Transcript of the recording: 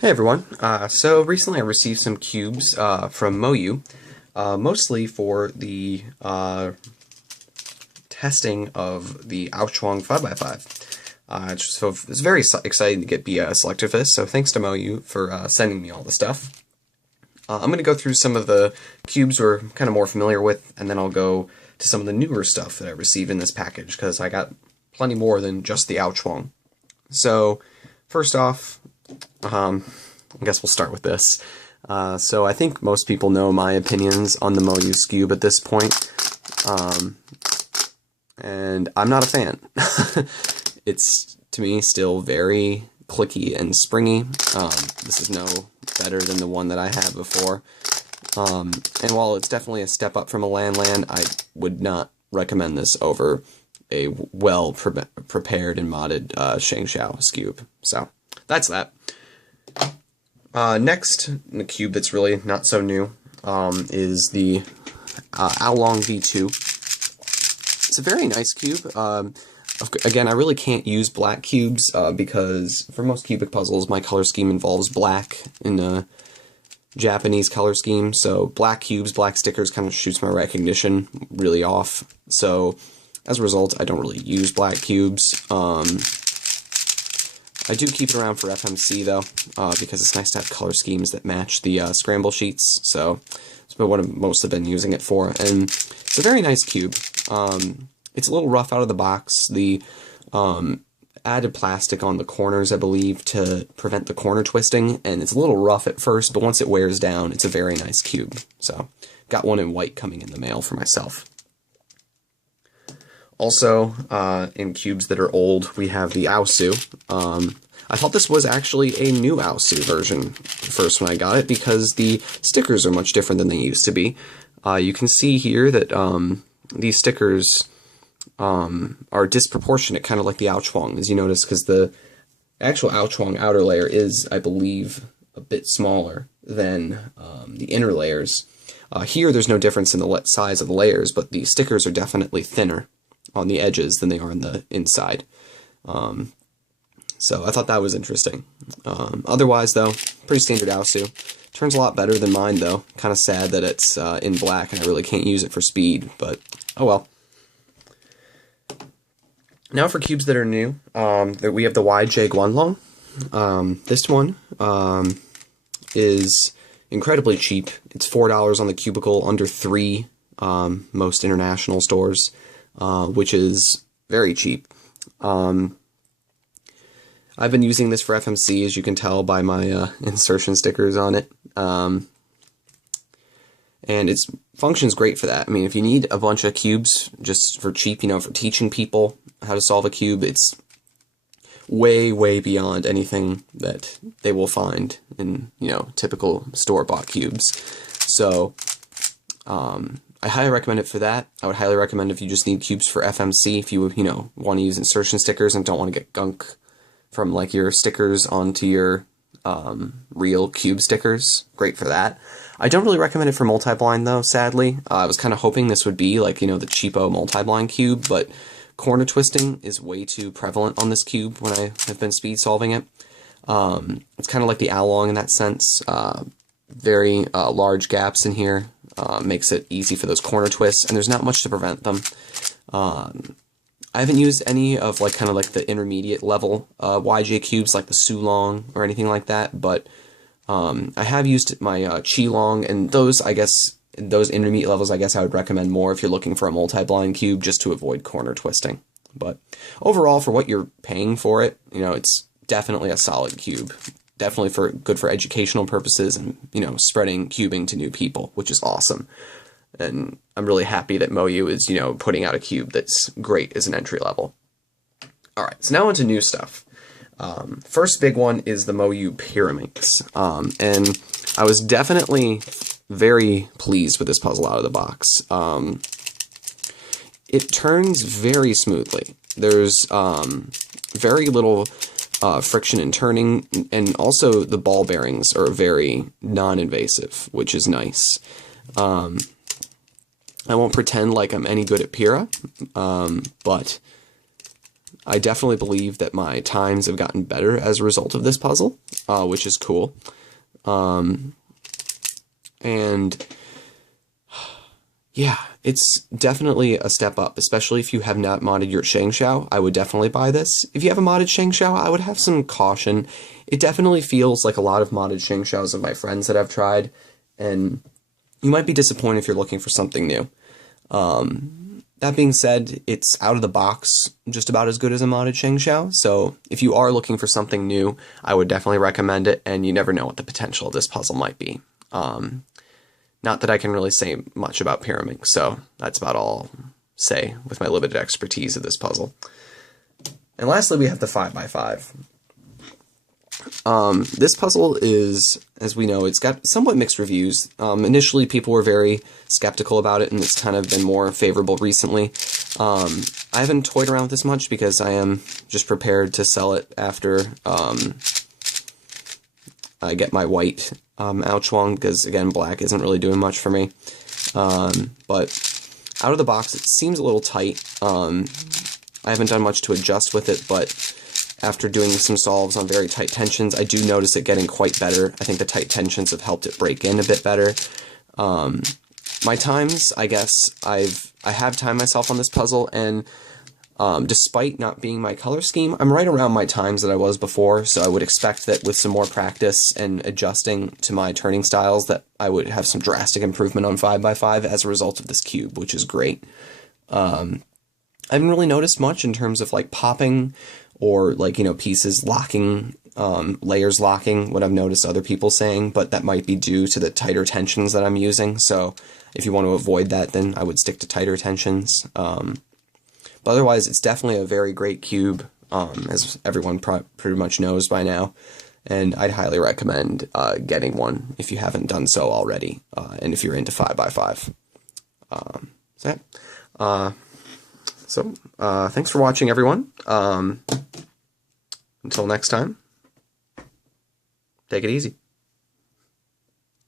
Hey everyone, so recently I received some cubes from MoYu, mostly for the testing of the AoChuang 5x5. So it's very exciting to get selected for this, so thanks to MoYu for sending me all the stuff. I'm going to go through some of the cubes we're kind of more familiar with, and then I'll go to some of the newer stuff that I received in this package, because I got plenty more than just the AoChuang. So, first off, I guess we'll start with this. So I think most people know my opinions on the MoYu skewb at this point, and I'm not a fan. It's, to me, still very clicky and springy. This is no better than the one that I had before. And while it's definitely a step up from a Lan, I would not recommend this over a well-prepared and modded Shangxiao skewb. So, that's that. Next, the cube that's really not so new is the Aolong V2. It's a very nice cube. Again, I really can't use black cubes because for most cubic puzzles, my color scheme involves black in a Japanese color scheme, so black cubes, black stickers kind of shoots my recognition really off. So, as a result, I don't really use black cubes. I do keep it around for FMC, though, because it's nice to have color schemes that match the scramble sheets, so that's what I've mostly been using it for, and it's a very nice cube. It's a little rough out of the box. The added plastic on the corners, I believe, to prevent the corner twisting, and it's a little rough at first, but once it wears down, it's a very nice cube. So, got one in white coming in the mail for myself. Also, in cubes that are old, we have the Aosu. I thought this was actually a new Aosu version first when I got it, because the stickers are much different than they used to be. You can see here that these stickers are disproportionate, kind of like the AoChuang, as you notice, because the actual AoChuang outer layer is, I believe, a bit smaller than the inner layers. Here, there's no difference in the size of the layers, but the stickers are definitely thinner on the edges than they are on the inside. So I thought that was interesting. Otherwise, though, pretty standard Aosu. Turns a lot better than mine, though. Kind of sad that it's in black and I really can't use it for speed, but oh well. Now for cubes that are new, we have the YJ Guanlong. This one is incredibly cheap. It's $4 on the cubicle, under $3 most international stores, which is very cheap. I've been using this for FMC, as you can tell by my insertion stickers on it. And it functions great for that. I mean, if you need a bunch of cubes just for cheap, for teaching people how to solve a cube, it's way, way beyond anything that they will find in, typical store-bought cubes. So, I highly recommend it for that. I would highly recommend if you just need cubes for FMC, if you, want to use insertion stickers and don't want to get gunk from, like, your stickers onto your real cube stickers. Great for that. I don't really recommend it for multi-blind, though, sadly. I was kind of hoping this would be, like, the cheapo multi-blind cube, but corner twisting is way too prevalent on this cube when I have been speed solving it. It's kind of like the Aolong in that sense. Very large gaps in here. Makes it easy for those corner twists, and there's not much to prevent them. I haven't used any of kind of the intermediate level YJ cubes, like the Sulong or anything like that, but I have used my Qilong, and those, I guess, those intermediate levels, I guess I would recommend more if you're looking for a multi-blind cube, just to avoid corner twisting. But overall, for what you're paying for it, it's definitely a solid cube. Definitely good for educational purposes and, spreading cubing to new people, which is awesome. And I'm really happy that MoYu is, putting out a cube that's great as an entry level. Alright, so now on to new stuff. First big one is the MoYu Pyraminx. And I was definitely very pleased with this puzzle out of the box. It turns very smoothly. There's very little friction and turning, and also the ball bearings are very non-invasive, which is nice. I won't pretend like I'm any good at Pyra, but I definitely believe that my times have gotten better as a result of this puzzle, which is cool. And yeah, it's definitely a step up, especially if you have not modded your ShengShao. I would definitely buy this. If you have a modded ShengShao, I would have some caution. It definitely feels like a lot of modded ShengShaos of my friends that I've tried, and you might be disappointed if you're looking for something new. That being said, it's out of the box just about as good as a modded ShengShao, so if you are looking for something new, I would definitely recommend it, and you never know what the potential of this puzzle might be. Not that I can really say much about Pyraminx, so that's about all I'll say with my limited expertise of this puzzle. And lastly, we have the 5x5. This puzzle is, as we know, it's got somewhat mixed reviews. Initially, people were very skeptical about it, and it's kind of been more favorable recently. I haven't toyed around with this much because I am just prepared to sell it after I get my white AoChuang, because again, black isn't really doing much for me. But out of the box, it seems a little tight. I haven't done much to adjust with it, but after doing some solves on very tight tensions, I do notice it getting quite better. I think the tight tensions have helped it break in a bit better. My times, I guess, I have timed myself on this puzzle, and despite not being my color scheme, I'm right around my times that I was before, so I would expect that with some more practice and adjusting to my turning styles that I would have some drastic improvement on 5x5 as a result of this cube, which is great. I haven't really noticed much in terms of like popping or like, you know, pieces locking, layers locking, what I've noticed other people saying, but that might be due to the tighter tensions that I'm using, so if you want to avoid that, then I would stick to tighter tensions. But otherwise, it's definitely a very great cube, as everyone pretty much knows by now, and I'd highly recommend getting one if you haven't done so already, and if you're into 5x5. So thanks for watching, everyone. Until next time, take it easy.